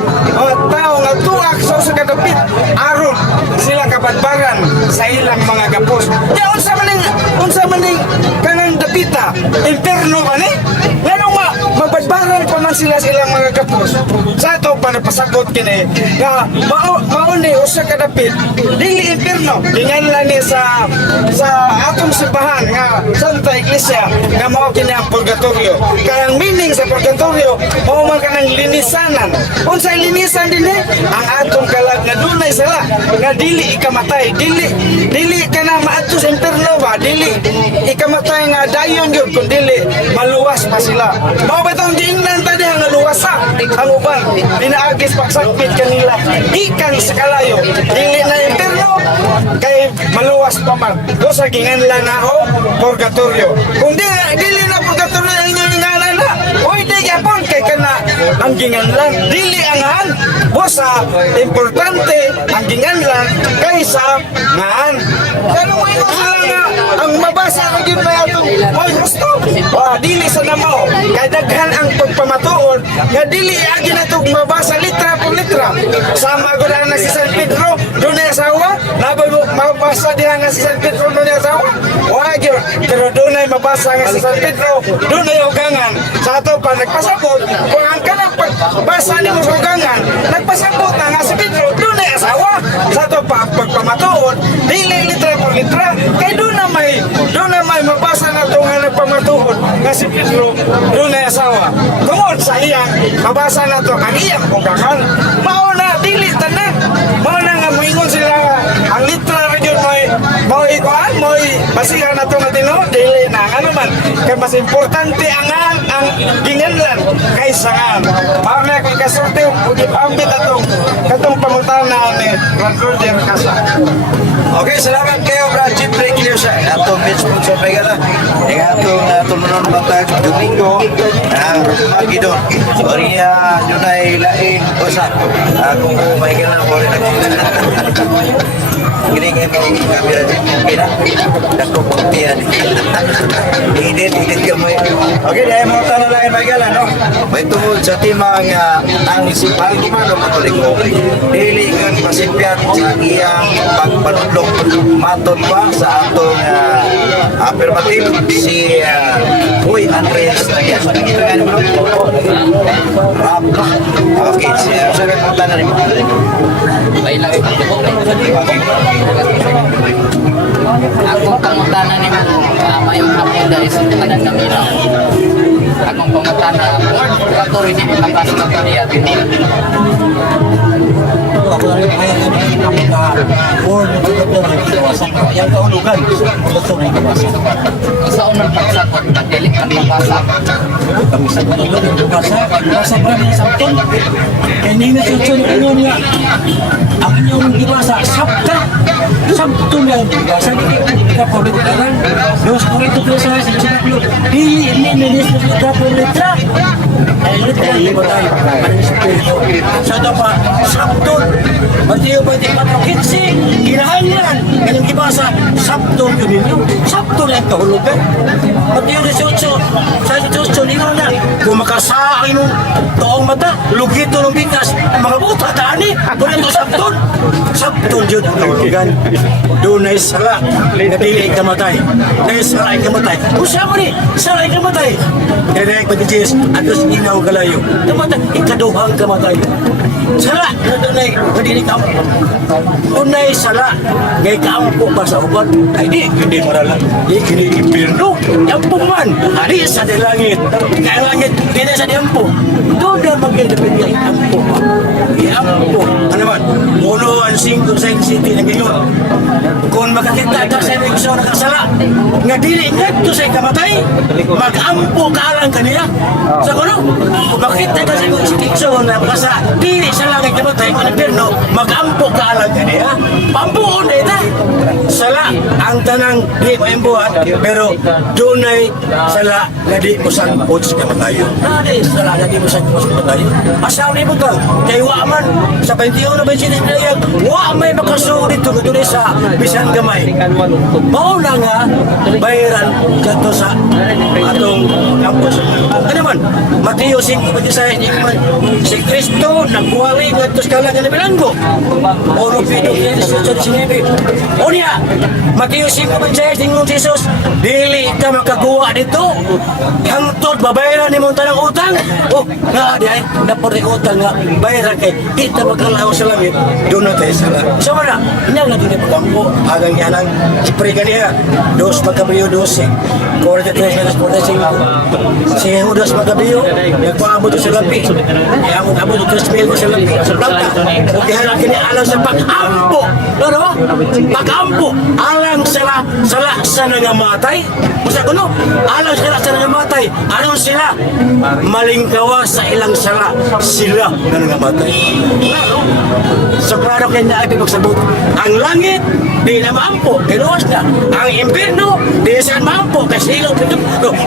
tao nga tuak sa kadapit, aron sila kabadbaran sa ilang mga gapos. Ya, unsa maning kanang dapita, impierno ba ni? Ganong magbadbaran pa man sila sa ilang mga gapos. Sa ato pa napasagot kini nga mauni usa ka dapit dili impierno. Dinganlan ni sa atong simbahan nga Santa Iglesia nga mao kini ang purgatorio. Kaya ang meaning sa purgatorio mao man kanang linisanan. Unsay linisan dinhi? Ang atong kalag nga dunay sala nga dili ikamatay, dili ka na maadto sa impierno ba, dili ikamatay nga dayon gyud kun dili maluwas pa sila. Mao ba itong giingnan tadi nga luwasa ang uban pinaagis pagsakmit kanila gikan sa kalayo, dili na impierno kay maluwas pa man. Do sa ginganlan na o purgatorio. Kung dili na purgatorio ang inyong ngalan na, oy di gyapon kay kana ang ginganlan dili angan. Bosa importante ang ginganlan kaysa ngaan. Pero mo ino sila nga ang mabasa ang yun may atong may gusto. Dili sa namaw kay daghan ang pagpamatuon nga dili agi na itong mabasa litra por litra. Sama ko na si San Pedro doon na asawa, nabay mo mabasa diha nga si San Pedro doon na asawa. Wag yun, pero doon na mabasa nga si San Pedro doon na ugangan. Sa ato pa nagpasabot kung ang kanang pagbasa ni mo sa ugangan nagpasabot na nga si Pedro doon na asawa. Sa ato pa pagpamatuon dili litra por litra kay doon na may mabasa na ito nga nagpamatuon nga si Pedro doon na asawa. Tungod sa iyang mabasa na ito ang iyang ugangan, mao na dili tanan, mao na nga moingon sila ang litra rin yun mo ikuan, mo basihan na ito nga tino, dili na nga naman kaya mas importante ang ginganlan kaysa nga mao na kung kasulti ugip-ambit katong pangutana ni Randy Racasa. Okay, salamat kayo, Brad Jeffrey Kilusa. Atong Mitch Punso Pegala. Atong tumunon matag Domingo. Pagi doon. Sorry yun ay laing usa. Kung may ka na po rin Giringin mo ang kamera dyan. Kina? Nakupagtiyan. Idit ka mo. Okay, dahil mo tanong lang may gala, no? May tungod sa timang ang Sipal Kumano Katoliko, dili nga pasipyan sa iyang pagpanudlok. Matod pa sa atong affirmative si Boy Andres Nagyan. Rap. Okay, sabi po tayo na rin. Akong pangutana ni mayong hapon dahil sa kanan ng ilaw. Akong pangutana, purgatory di lakas ng kaniya. Ako lang yung kaya namin ang mga or purgatory iwasan ko. Yung kaulugan, purgatory iwasan. Sa unang pagsakot, pagdilik ang pagkasa. Kami sa kaulugan, iwasan pa rin sa akin. Kaya hindi na susunod ko niya. Ang inyong iwasa, sabta. Sabto na yung iwasan. Hindi ka po rin lang. Dos po rin ito sa sinaplo. Hindi ka po rin tra. Ay, literal, di ba tayo? Sa ito pa, sabto. Matiyo ba di patokitsi? Kinahanglan. Ganang ibasa, sabto yun ninyo. Sabto na yung kahulugan. Matiyo 18, sa 18, linaw na. Kung makasain mo toong mata, lugito ng bigas, mga buta, taani. Kung ito sabto. Sabto yun ang kahulugan. Doon ay sala, na dili kamatay. Dahil sala ay kamatay. Kung siya mo ni, sala ay kamatay. Kaya dahil pag-jis, atos inaw kalayo. Kamatay, ikaduhang kamatay. Sala, na doon ay, hindi kampo. Doon ay sala, ngay kampo pa sa ubat. Ay hindi marala. Hindi impirno. Yampo man, hari sa dilangit. Kaya langit, hindi sa diampo. Doon na mag-independ kay Ampo. Ampo. Ano man? 1-5 sa city na ngayon. Kung makakita ka sa eleksyon na kasala, nga dili nga ito sa kamatay, mag-ampo ka lang kanila. Sa kuno, kung makita ka sa eleksyon na kasala, dili sa langit kamatay, kung nagpirno, mag-ampo ka lang kanila. Pampuon na ito. Sala, ang tanang di mo yung buhat, pero doon ay sala na di mo sangkot sa kamatayon. Nadi, sala na di mo sangkot sa kamatayon. Asaw ni mo ka, kay Waaman, sa 21 na 20 na yan, wa may makasulit doon sa bisan gamay. Mauna nga, bayaran kato sa atong campus. Ano man, Mateo 5:26, si Kristo nagbuwari nga ito sa kalangan na bilanggo. Oro Pito 18:19. O niya, Mateo 5:26, tingong Jesus, dili ka makakuha dito. Hangtod, babayaran ni mong tanang utang. O, nga di ay, napori utang nga, bayaran kay, di ta magkalaw sa langit, doon na tayo sala. So mana, inyang na doon yung pagkampo, hagang yanang, sipri ka niya, 2 Magabiyo 12, 43-45, si Judas Magabiyo, nagpaabot sa lapi, abot sa 3,000 sa lapi, sa planta, kung diharap kini alang sa pag-ampo, ano? Pag-ampo, alang sala sa nangamatay, basta kuno, alang sala sa nangamatay, alang sila, malingkawa sa ilang sala, sila na nangamatay. So klaro kayo na ay pagsabot, ang langit, di na maampo, kinuwas na. Ang impirno, di saan maampo, kasi ilaw pito,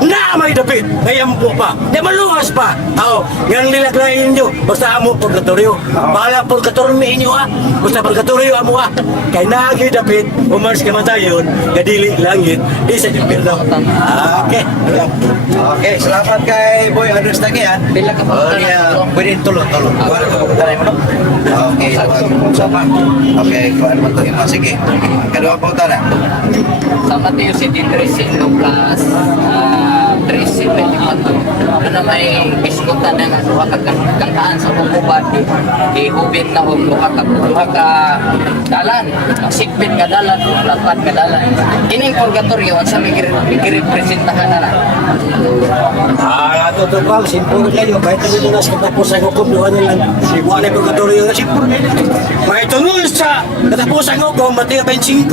na may dapit, nayampo pa, di maluwas pa. Yang nilaglayin nyo, basta amo purgatorio. Bahala purgatorio inyo basta purgatorio amo kay nagi dapit, umalis kamatayon, kadili langit, di sa impirno. Okay. Okay, salamat kay Boy Andres Nagyan. Pila ka pa? Pwede tulog. Wala ka pagkutaray mo, no? Okay, sama. Okay, kung ano man ito yun. Sige, kadua po tala. Sa Mateo City 13 plus 13-24 ano may iskutan na duha ka kantaan sa bubad ihubit na og duha ka dalan sikbit ka dalan lapat ka dalan kining purgatorio ang sa migirepresentahan na Tutupang, simpuro kayo. Kahit ito na sa katapusan hukom, doon nilang wala na purgatorio na simpuro kayo. Kahit tunul sa katapusan hukom, Mateo 25,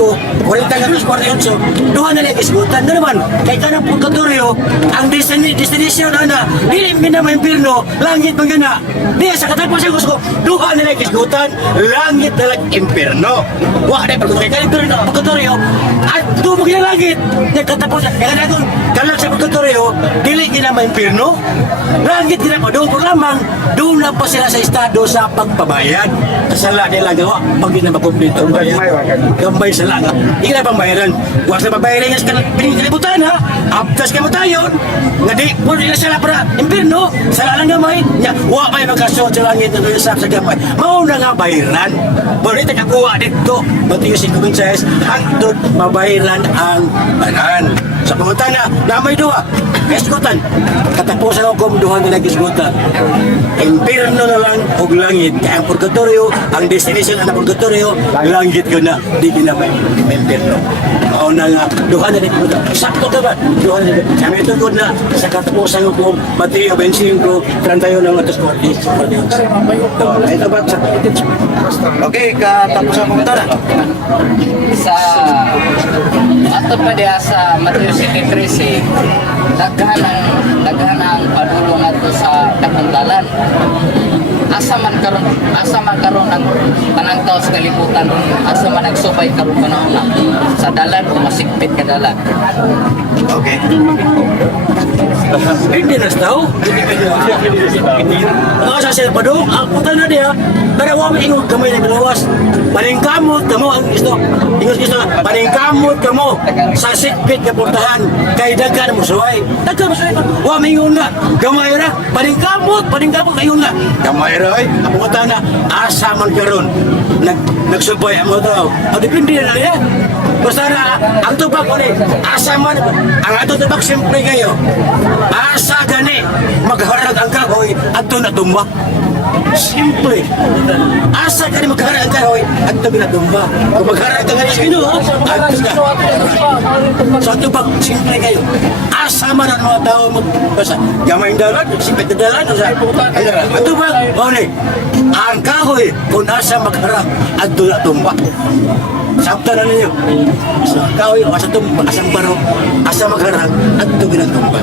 40-48, doon na lang isgutan. Ano naman, kahit ka ng purgatorio, ang destination na hindi minamay impirno, langit man gana. Di sa katapusan hukom, doon na lang isgutan, langit na lang impirno. Wala na purgatorio, purgatorio, at tumog na langit, nagkatapusan. Kaya na doon, kalang sa purgatorio, purgatorio, dili gina maimpirno. Langit gina pa doon lamang, doon na pa sila sa estado sa pagpabayad. Sala nila gawa, pag gina makumplito ang bayad. Gambay sala nga. Hindi na pambayaran. Huwag sa pabayaran niya sa kalibutan ha. Aptas ka mo tayo. Nga di, puro nila sila para impirno. Sala lang gamay. Nya, huwag pa yung magkasot sa langit na doon sa gamay. Mauna nga bayaran. Bonita kakuha dito. Matiyo si Kuminsayas, hangtod mabayaran ang banan. Sa pangutana, na may duwa. Kisgutan. Katapusan ako kumduhan nila kisgutan. Impirno na lang o langit. Kaya ang purgatorio, ang destination ng purgatorio, langit ko na. Di ginamay. Impirno. Mauna nga, duha na din ko na. Sakto ka ba? Duha na din. Kami ito ko na sa katapusan ko, Mateo 25, 31 ng atas 40. Ito ba? Okay, katapusan mo na. Sa ato pa diya sa Mateo City 13, daghan ang padulong ato sa dalan. Asa man karon ang tanang tao sa kalibutan, asa man nagsubay karon panahon na sa dalan o masigpit ka dalan. Okay. Hindi na tao. Ang asa sila pa doon, ang puta na diya, pero huwag ingot kamay na bilawas. Paningkamot kamo ang gusto. Ingot gusto nga, paningkamot kamo sa sikpit ka portahan. Kay dagan mo suway. Dagan mo suway. Huwag mingon nga. Gamay na. Paningkamot kayo nga. Gamay na ay. Ang puta na, asa man karon. Nagsubay ang mga tao. O depende na niya. Basta na, ang tubak ko ni, asa man, ang ato tubak siyempre kayo. Asa gani, magharag ang kahoy at doon natumba. Simple. Asa gani magharag ang kahoy at doon natumba. Kung magharag ang kahoy, sino? Sa tubak, simple kayo. Asa man ang mga tao magbasa. Gamay dalan, sipit na dalan. Ang tubak, o ni, ang kahoy kung asa magharag at doon natumba. Sabta na ninyo. Sa kahoy, asa tumba, asang baro, asa magharag at doon ginagtumba.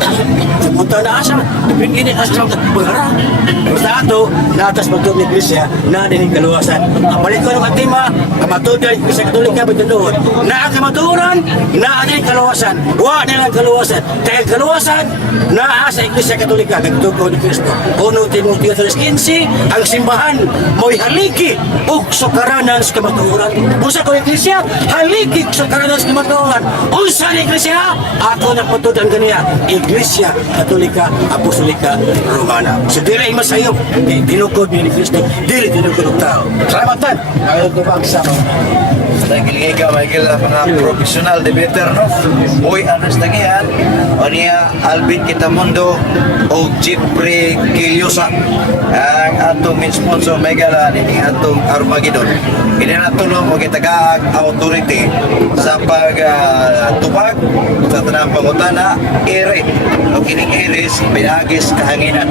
Sa punta na asa, pingin asa magharag. Basta ato, natas magtulog ni Iglesia, na din yung kaluwasan. Ang balik ko ng atima, kamatudan, isa katulika ba doon? Na ang kamaturan, na din kaluwasan. Huwag nilang kaluwasan. Dahil kaluwasan, na sa Iglesia Katolika, nagtugo ni Cristo. 1 Timoteo 3:15, ang simbahan mo'y haliki o sukaranan sa kamaturan. Busa ko Iglesia, haliki o sukaranan sa kamaturan. Unsa ni Iglesia? Ako na patudan kaniya, Iglesia Katolika, Apostolika, Romana. So dili masayop, dinukod ni Cristo, dili dinukod ng tao. Salamatan! Ayaw ko ba ang sama? Dahil ikaw, Michael, mga professional debater, no? Uy, anas na ngayon, o niya, Alvin Kitamundo, o Jeffrey Kilyosa, ang atong main sponsor, Michael, ini atong Armageddon. Ini na tulong mo kitagaag authority sa pagtupag sa tanang pangutana, ere. O kining eres, pinagis kahanginan.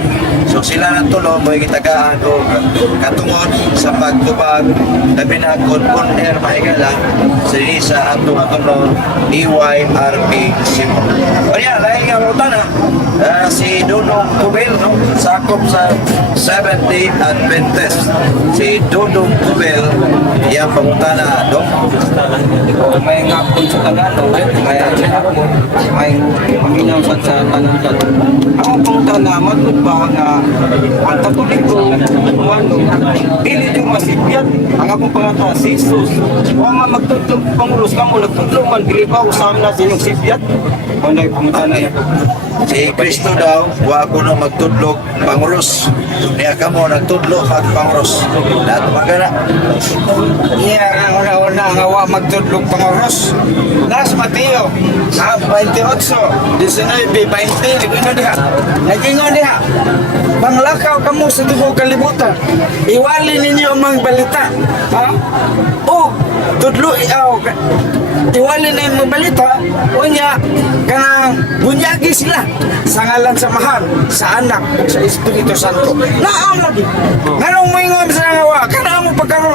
So sila na tulong mo kitagaag o katungod sa pagtupag, labi na kung on-air, Michael, sa atong atong EYRP Simon. O yan, lahi nga mutana, si Dudong Kubel, no? Sakop sa 70 Adventist. Si Dudong Kubel, yan pangutana, no? May ngapon sa Tagalog, may hapon, may paminaw sa tanong-tanong. Ang pangutana, matutba na ang Katoliko, ano, dili yung masipyan. Ang akong pangutana, si Jesus, huwag nga magtutlong pangulos ka mo, nagtutlong man, dili ba usam na sinyong sipyan? Ano yung pangutana yan? Si Kristo daw, wa ko na magtudlog panguros. Niya ka mo nagtudlog at panguros. Lahat magana. Iya, ang una-una nga wa magtudlog pangoros. Las Mateo, 28, 19, 20, nagino diha. Nagino diha. Manglakaw kamo sa dugo kalibutan. Iwali ninyo ang mga balita. Ha? O, tudlo, iwali na yung mga balita. Unya, kanang bunyagi sila sa ngalan sa mahal, sa anak, sa Espiritu Santo. Naam lagi. Nganong mo ingon sa ngawa, kanang mo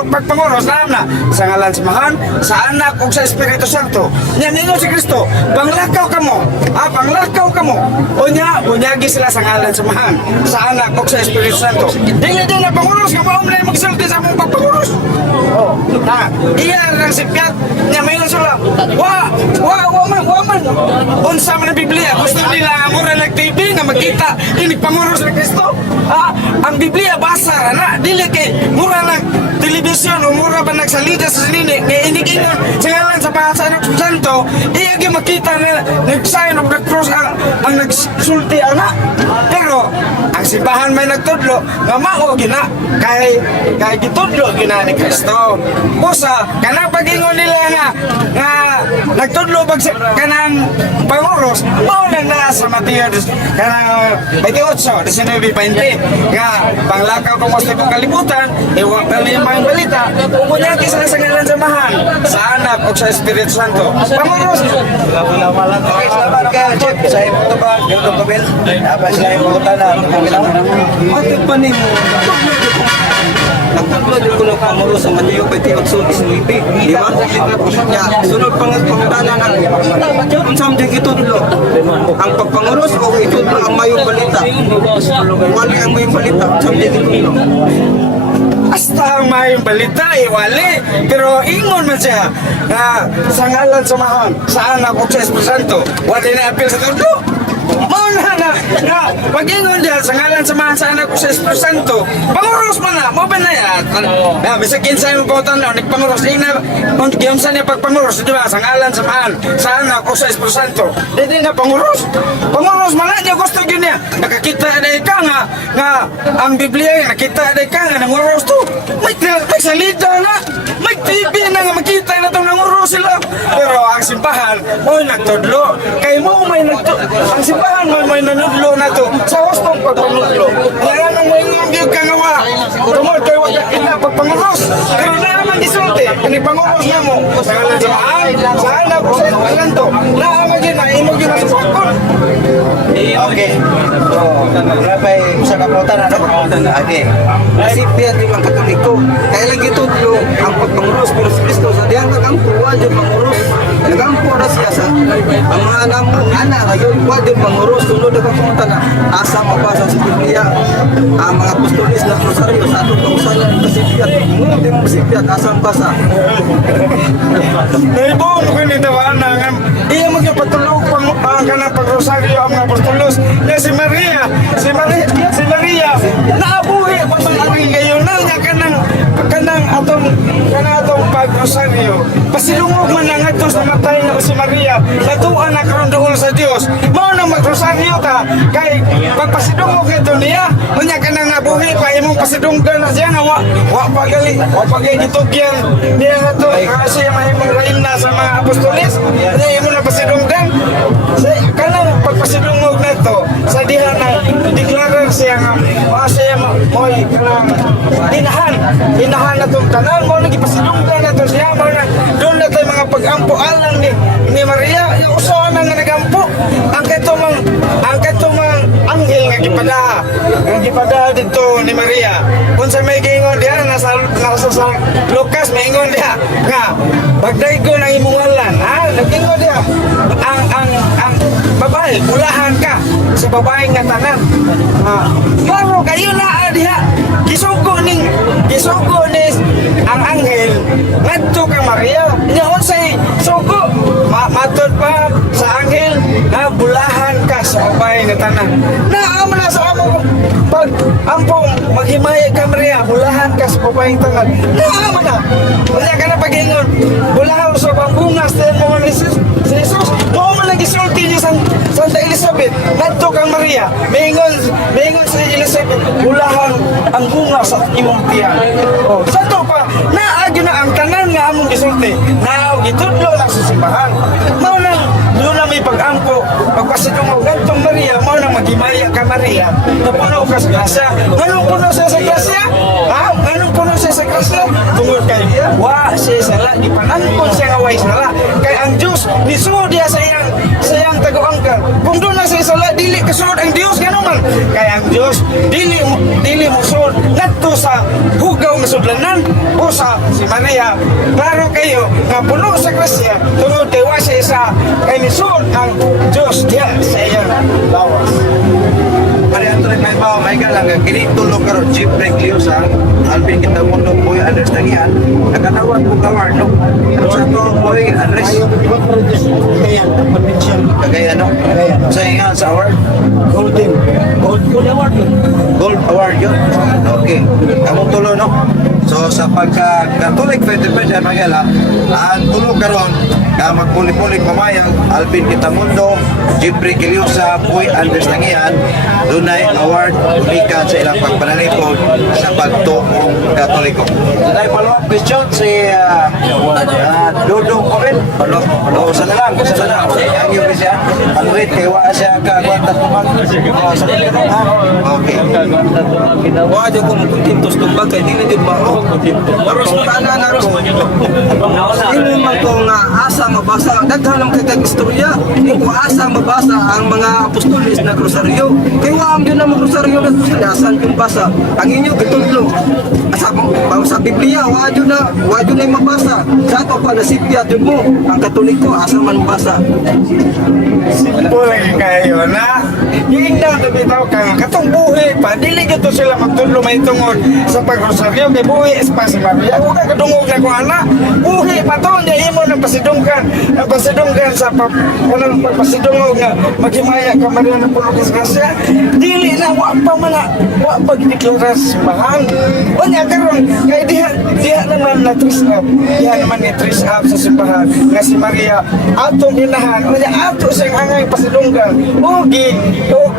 pagpangoros, naam na. Sa ngalan sa mahal, sa anak, o sa Espiritu Santo. Yan ingon si Kristo, panglakaw kamo. Panglakaw kamo. Unya, bunyagi sila sa ngalan sa mahal, sa anak, o sa Espiritu Santo. Dili na pangoros, kamo na magsalti sa mong pagpangoros. Iyan ang sipyat, niya may sila. Wa waman. Unsa man ang Biblia, gusto nila mura nag-TV nga makita ini panguros ni Kristo. Ang Biblia basa na dili kay mura nag telebisyon o mura ba nagsalita sa sinini kay inigingon sa ngalan sa bahasa ng Santo iya gyud makita na nag-sign of the cross ang nagsulti ana. Pero ang simbahan may nagtudlo nga mao gina kay gitudlo gina ni Kristo. Busa kana pagingon nila nga nagtudlo bag kanang panguros mao nang naa sa Mateo kanang 28 19:20 nga panglakaw ko sa kalibutan iwag kalima ang balita unya kisa sa ngalan samahan sa anak o sa Espiritu Santo panguros. Okay, salamat ka, Jeff. Sa ito ba, yung Kabel? Apa sila yung pumunta na bilang? Ate pa ni mo. Nagtaglo din ko ng pamuro sa Mateo 28:19, di ba? Ya, sunod pangutanan ang kung saan din itudlo ang pagpanguros o itudlo ang mayong balita. Wali ang mayong balita, saan din itudlo. Hasta ang mayong balita wali pero ingon man siya nga sa ngalan samahan sa anak o sa Espiritu Santo wali na apil sa tudo. Mauna na pag-ingon diyan sa ngalan samahan sa anak o sa Espiritu Santo panguros man na mo ba na yan bisag kinsa yung pautan na nagpanguros ina kung giyamsan niya pagpanguros di ba sa ngalan samahan sa anak o sa Espiritu Santo di na panguros man na niya gusto yun niya nakakita na ika nga ang Biblia nakita na ika nga nanguros to may salita na may TV na nga makita na itong nanguros sila pero ang simbahan mo'y nagtudlo kay mo may ang simbahan may nanudlo na to sa hostong pagpanudlo kaya nang may ngambiyog ka nga wa tumod kayo wag na pagpanguros pero na naman disulti panipanguros na mo sa ngalan samahan sa anak o sa Espiritu Santo na naman yun na imog yun na sa pagpon. Okay. So, wala pa sa kaputan na. Okay. Nasipya di bang Katoliko. Kaya lagi itudlo ang pagpanguros pero si Kristo sa diyan nagampo wadyo panguros. Nagampo na siya sa ang mga anak ngayon wadyo panguros tunod na kapunta na asa mabasa sa Biblia ang mga apostolis na rosaryo sa atong kausalan ng pasipyat. Muna din pasipyat asang basa. Naibon ko ni Tawana nga iya magpatulog pang kanang pagrosaryo ang mga apostolos nga si Maria naabuhi pa man ang ngayon na niya kanang atong pagrosaryo pasilungog man ang ato sa matay na si Maria natuan na karon duol sa Dios mao nang magrosaryo ta kay pagpasidungog ito niya unya kanang nabuhi pa imong pasidunggan na siya nga wa pagali gitugyan niya nato kasi mahimong reyna sa mga apostolis niya imo na pasidunggan kanang pagpasidungog na to sa diha na deklarar siya nga siya mo'y kanang inahan na itong tanan mo lagi pasidunggan na to siya mo na doon na tayo mga pag-ampo alang ni Maria usawa na nga nagampo ang katumang anghel nga gipadaha dito ni Maria kung sa may gingon diha nasa sa Lucas may ingon diha nga pagdaigo ng imungalan naggingon diha ang babae ulahan ka sa babae nga tanan pero kayo na diha gisugo ni ang anghel ngadto kang Maria nya unsay sugo matod pa sa anghel na bulahan ka sa babae nga tanan na na sa amo pag ampong maghimaya ka Maria bulahan ka sa babae nga tanan na na unya ka na pagingon bulahan sa bungas ten mo ni Jesus mo man lagi sulti ni Santa Elizabeth ngadto kang Maria maingon sa Elizabeth bulahan ang bunga sa imong tiyan sa to pa naagyo na ang tanan nga among gisulti na gitudlo lang sa simbahan mao nang doon na may pag-ampo pagpasidungog ngadtong Maria mao nang maghimaya ka Maria napuno ka sa grasya nganong puno siya sa grasya nganong puno siya sa grasya tungod kay wa siya sala di panangkon siya nga way sala kay ang Dios nisuod diha sa iyang taguangkan kung doon na siya sala dili kasunod ang Dios ngano man kay ang Dios dili mo suod ngadto sa hugaw nga sudlanan o sa si Maria klaro kayo nga puno sa grasya tungod kay wa siya sa kay nisuod ang Dios diha sa iyang lawas. Maria Antoinette may may galang nga kinitulog karon Jeffrey Cliosa Alvin Kitamundo Boy Andres Tangian nakatawag ko kawar no sa to Boy Andres Cagayan no sa nga sa award Gold award. Gold Award yun. Okay. Among tulo, no? So, sa pagka-Catholic Faith Defender, Magala, ang tulo karon magpuli-puli pamayang Alvin Kitamundo, Jeffrey Kiliosa, Boy Andres Tangian, dunay award umikan sa ilang pagpanalipod sa pagtuong Katoliko. Dunay follow-up question si Dodong Corbin. Sa na lang, sa na lang. Ang iyo siya, paluit, kaya wala siya kagwantas pumag. Sa nilong, ha? Okay. Wala dyan kung kuntintos ng bagay, di na din ba ako? Pero sa tanan ako, hindi man ko nga asa mabasa, daghan lang kitang istorya, hindi ko asa mabasa ang mga apostolis na krosaryo. Kaya waam yun ang krosaryo na apostolis, asan yung basa? Ang inyo gitudlo. Sa Biblia, wala yun na yung mabasa. Sa ato pa, nasipya yun mo, ang Katoliko, asa man mabasa. Pulay kayo na hingga na bitaw kang katong buhi pa dili gito sila magtudlo may tungod sa pagrosaryo kay buhi pa si Maria ug kadungog na ko ana buhi pa to nya imo nang pasidunggan sa kanang pagpasidungog nga maghimaya ka Maria ng Pulong Grasya dili na wa pa man wa pagdeklara simbahan unya karon kay diha naman na trace up diha naman ni trace up sa simbahan nga si Maria atong inahan unya ato siyang angay pasidunggan o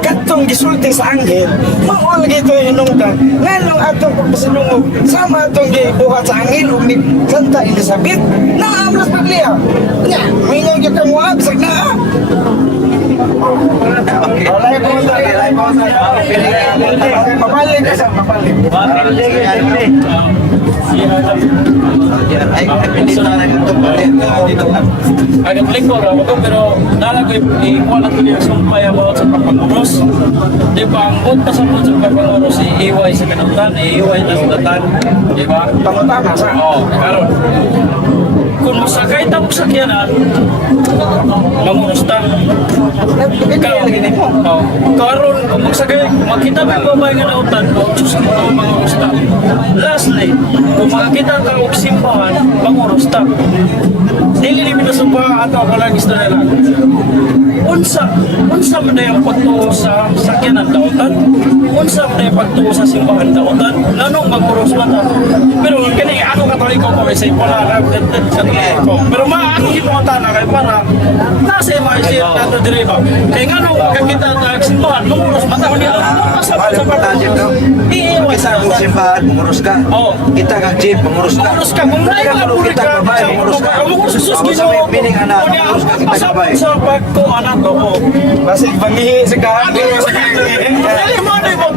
katong gisulti sa anghel mao lagi to hinungdan nganong atong pagpasidungog sama atong gibuhat sa anghel ug ni Santa Elizabeth na amlas Biblia nya mingon gyud kang wa bisag na Okay. Walay po mabalik ka sa mabalik Ay, pinito na ito dito. Agad balik ko raw ko pero nalagoy ikuha na tuloy yung sumpay about sa pagpanguros. Di ba ang punta sa punta sa pagpanguros iiway sa kanutan, iiway na sa datan. Di ba? pangutana sa Oo, karon. Kung masakay ta mo sakyanan, manguros ta. Karon kung magsakay, makita mo yung babae nga nautan, sus ko manguros ta. Lastly, kung makakita ka og simbahan, manguros ta. Dili ni pinasumpa ato ako lang istorya lang. Unsa man ang pagtuo sa sakyanan dautan? Unsa man ang pagtuo sa simbahan dautan? Nanong magkuros man ta? Pero kini ako Katoliko ko say wala ra Katoliko. Pero ako gipunta na kay para nasa MIC ato dire ba. Kay ngano kakita ta simbahan, magkuros man ta unya. Sa Importante to. Kita mo simbahan, mangurus ka. Oo. Kita kang jeep, mangurus ka. Mangurus ka, kung Kita kalau kita babae, mangurus ka. Ako sa may pining anak, mangurus ka kita babae. Sa pagko anak ko. basig pangihi sa kahapon Dali mo na yung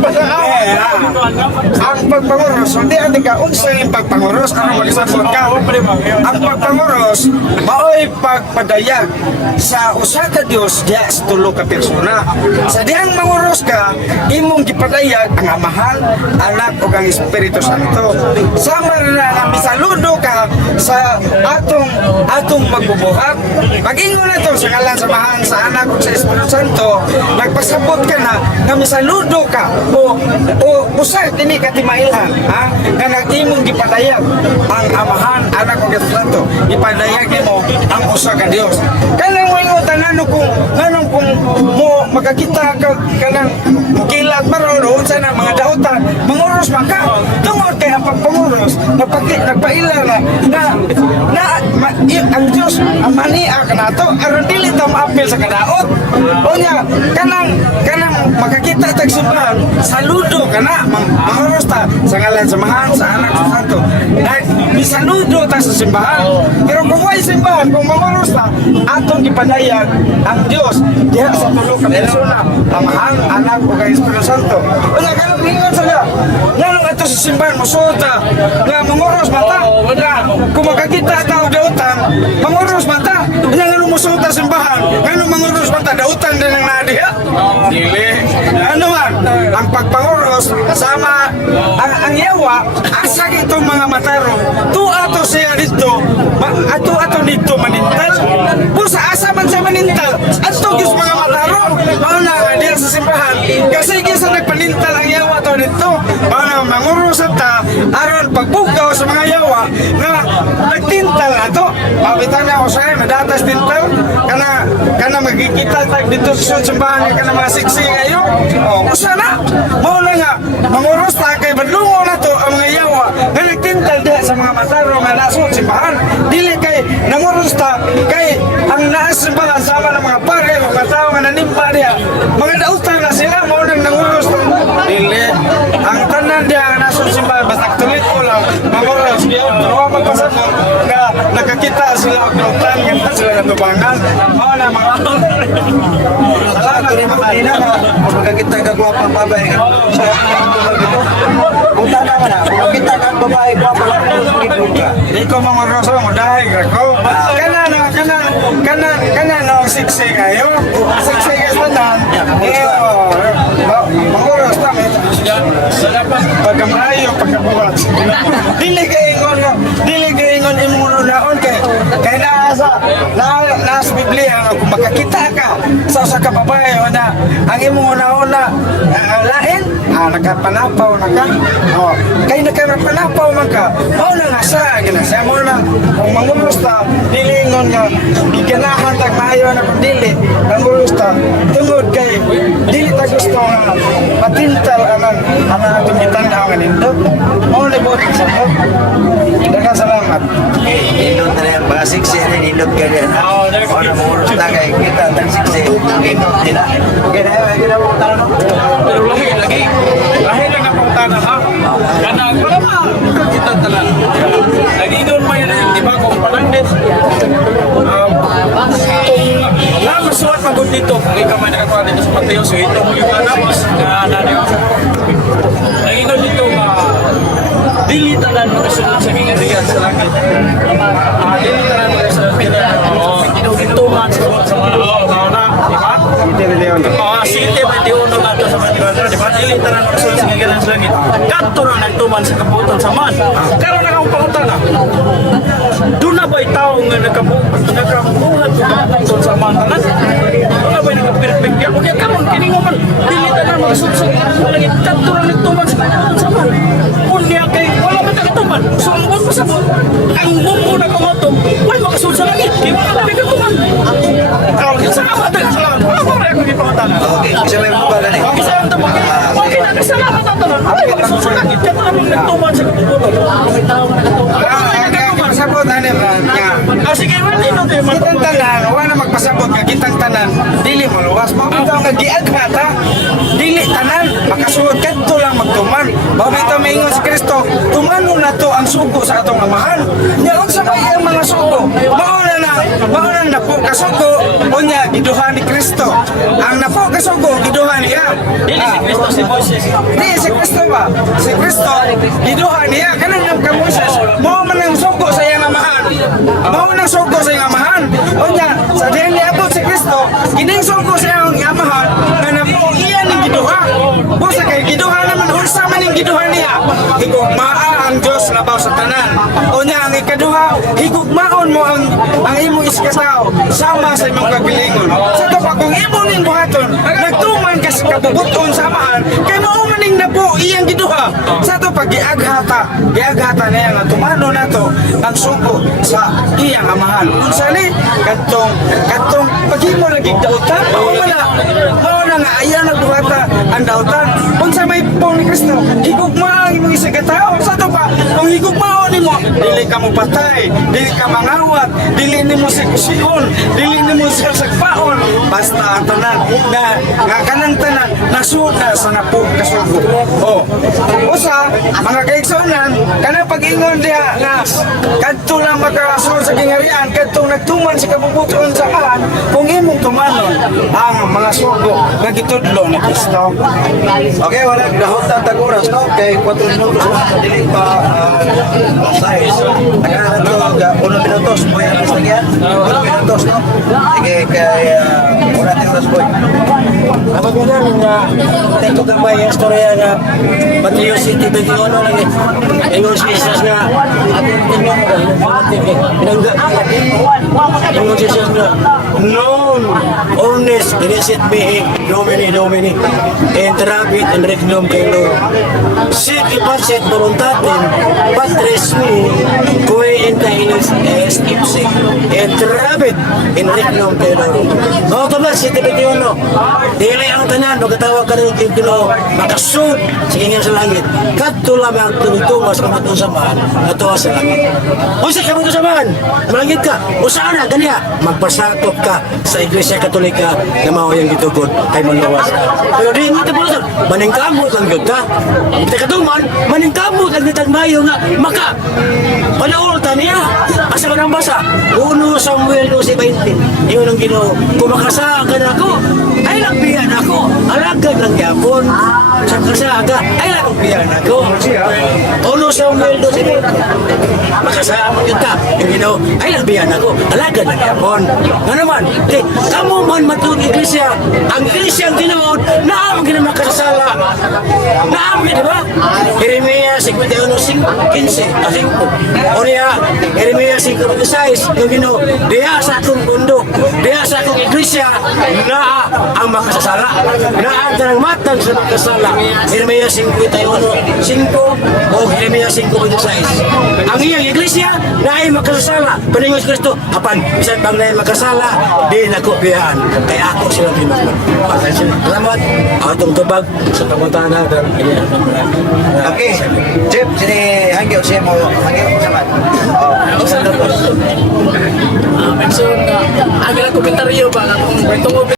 ang pagpanguros hindi andi ka unsa yung pagpanguros ano magsabot ka ang pagpanguros mao'y pagpadayag sa usa ka Dios diya sa tulo ka persona sa diyang manguros ka imong gipadayag ang Amahan, Anak ug ang Espiritu Santo sama rin na misaludo ka sa atong magbubuhat mag-ingon na ito sa ngalan sa Amahan, sa Anak ug sa Espiritu Santo nagpasabot ka na nga misaludo ka o usay kini katimailhan ha nga nag-imong gipadayag ang Amahan, Anak ug Espiritu Santo ipadayag nimo ang usa ka Dios kanang mo tanan kung mo makakita ka kanang mukilat maroon sa na mga dautan manguros man ka tungod kay ang pagpanguros nagpaila na ang Dios ang mania kanato aron dili ta maapil sa kadaot unya kanang makakita tag simbahan saludo kana manguros ta sa ngalan sa Amahan, sa Anak sa Santo misaludo ta sa simbahan pero kung way simbahan kung manguros ta atong gipadayag ang Dios diha sa tulo ka persona Amahan, Anak ug ang Espiritu Santo unya kanang hingon sila nganong ato sa simbahan mosuta nga manguros mata kung makakita ta og dautan manguros mata unya nganong mosuta simbahan nganong manguros mata dautan din ang nadiha dili ano man ang pagpanguros sama ang yawa asa itong mga matarong ato siya dito ato dito manintal pusa asa man sa manintal ato gis mga matarong mao na diha sa simbahan kasi gisa nagpanintal ang yawa dito para manguros ta aron pagbugaw sa mga yawa nga nagtintal na to. Mabitan na ako sa'yo, madatas tintal kana magkikita tag dito sa simbahan kana mga siksi kayo. Usa na mao na nga manguros ta kay badlungo na to ang mga yawa nga nagtintal diha sa mga mataro nga nasud simbahan. Dili kay nanguros ta kay ang naas simbahan sama ng mga pare mga tao nga nanimpa diha mga dautan na sila mao nang nanguros ta. Dili ang tanan diha nga nasud simbahan basta tulit ko lang manguros diha wa magpasabot nga nakakita sila og dautan nga sila natubangan mao na mga Salamat rin mga kanina nga magkakita ka gwapang babae nga. Punta na na, magkita ka babae gwapa lang ka. di ko manguros mo dahil ako kana no siksi kayo siksi kayo tanan manguros ta pagkamrayo pagkabuhat dili kay ingon imuno naon kay naas Biblia kung makakita ka sa usa ka babae na ang imong una lain nakapanapaw na ka kay nakapanapaw man ka mao na nga sa ginasa mo na kung mangumusta dili ingon nga giganahan tag maayo na kung dili mangumusta tungod kay dili ta gusto nga matintal ang atong gitanda nga nindot mao na bot sa mo daghang salamat. Nindot na yan, mga siksi na nindot ka rin. O na murus na kay kita ng siksi. Nindot nila. Okay na yun, hindi na mo tanong. Pero lagi lang ang pangutanan ha. Kana wala ma kita tanan. Lagi doon may di ba kung panandit. Masuot pagod dito kung ikaw may nakakuha dito sa Mateo so ito mo yung anamos na nanay lagi doon dito dili tanan makasunod sa kingariyan sa langit. Dili tanan makasunod sa kintuman sa mga na di ba? Sinte ba di uno nato sa mga di ba? Dili tanan makasunod sa kingariyan sa langit. Kadto na nagtuman sa kabuton sa man. Karon na akong pangutana. Doon na ba'y tao nga nagkabuhat sa kabuton sa man? Doon na ba'y nagka-perfect yan? Kaya karon kiningo man dili tanan makasunod sa kingariyan sa langit. Kadto na nagtuman sa kabuton sa man. Unya kay wala man kagatuman. Sumbon pa sa mo. Ang buko na kumotom, wala makasunod sa langit. Kaya wala man kagatuman. Salamat na salamat. Wala mo rin ako di pangutana. Okay, isa may mga ba na Okay, salamat na okay na kasalamat ang tanan. Wala makasunod sa langit. Kaya wala man nagtuman sa kabuton. Pasabot ani nga Sige, wala dito tayo. kitang tanan wala magpasabot nga kitang tanan dili mo luwas mabitaw nga giaghata dili tanan makasuod kadto lang magtuman mabitaw maingon si Kristo tumano na to ang sugo sa atong amahan nya unsa may ang mga sugo mao na napo kasugo unya giduhan ni Kristo ang napo kasugo giduhan niya Dili si Kristo si Moses. di si Kristo ba si Kristo giduhan niya kanang nang ka Moses mao man ang sugo sa iyang amahan mao nang sugo sa iyang amahan unya sa diyan niabot si Kristo kining sugo sa iyang amahan nga napo iya ning giduha busa kay giduha naman unsa man ning giduha niya higugmaa ang Dios labaw sa tanan unya ang ikaduha higugmaon mo ang imong iskataw sama sa imong kagalingon sa to pa kung imo ning buhaton nagtuman ka sa kabubuton sa amahan kay mao man ning napo iyang giduha sa to pag giaghata niya nga tumano nato ang sugo sa iyang amahan unsa ni kadtong paghimo lagi dautan mao na nga ayan nagbuhata ang dautan unsa may pong ni Kristo higugma ang imong isikataw sa to pa kung higugmao nimo dili ka mo patay dili ka mangawat dili nimo sikusihon dili nimo sagpaon basta ang tanan nga kanang tanan nasuot na sa napo kasugo usa mga kaigsunan kana pag-ingon diha na kadto lang makasuot sa kingarian kadtong nagtuman sa kabubuton sa amahan kung imong tumanon ang mga sugo nga gitudlo ni Kristo. Okay, wala dahotan tag oras no kay 4 minutos dili pa size. Nagana to 1 minutos mo yan sa yan. 1 minutos no. Sige kay wala tayong boy. Kapag ganun nga, ito kamay yung storya nga Mateo City 21 lagi. Ingon si Jesus nga, ating tingnan pinangga. Ingon si Jesus nga, non omnes resit mihi Domini Domini entrabit in regnum Caelo. Sic ipatsit voluntatem Patris mi cui in Caelis est ipsi entrabit in regnum Caelo. O Tomas, City 21, dili ang tanan, magkatawag ka rin yung Ginoo, makasud sa ingin sa langit. Kadto lamang tumitungas ang matong samahan, natuwa sa langit. Usa ka matong samahan, malangit ka, usana, ganiya, magpasakop ka sa Iglesia Katolika na mahuyang gitugod kay manlawas. Pero di nga tapos, maningkamot lang yun ka. Ito katuman, maningkamot lang nitang mayo nga, maka, panaulta niya, asa ka nang basa, 1 Samuel 12:20, yun ang Ginoo, kung makasakan ako, ay nagbiyan ako, alagad lang yapon, sa kasaga, ay nagbiyan ako. 1 Samuel 12:20, makasama yun ka, yung Ginoo, ay nagbiyan ako, alagad lang yapon. Nga naman, kamu man matulog iglesia, ang iglesia ang Ginoo, naamang ginang makasasala, naamang, di ba? Jeremiah 51:15, o niya, Jeremiah 5:16, yung Ginoo, diya sa akong bundok, diya sa akong iglesia, na ang makasasala, na ang tanang matang sa makasala. Jeremiah 51:5 o Jeremiah 5:16. Ang iyang iglesia, na ay makasasala, paningos Kristo, apan, bisan bang na ay makasala, di nakupihan, kaya ako sila binukman. Salamat, atong tubag sa pagmatahan natin. Okay. Jeff, sini hangyo siya mo. Hangyo sama. Mention na, agad ang komentaryo ba? Kung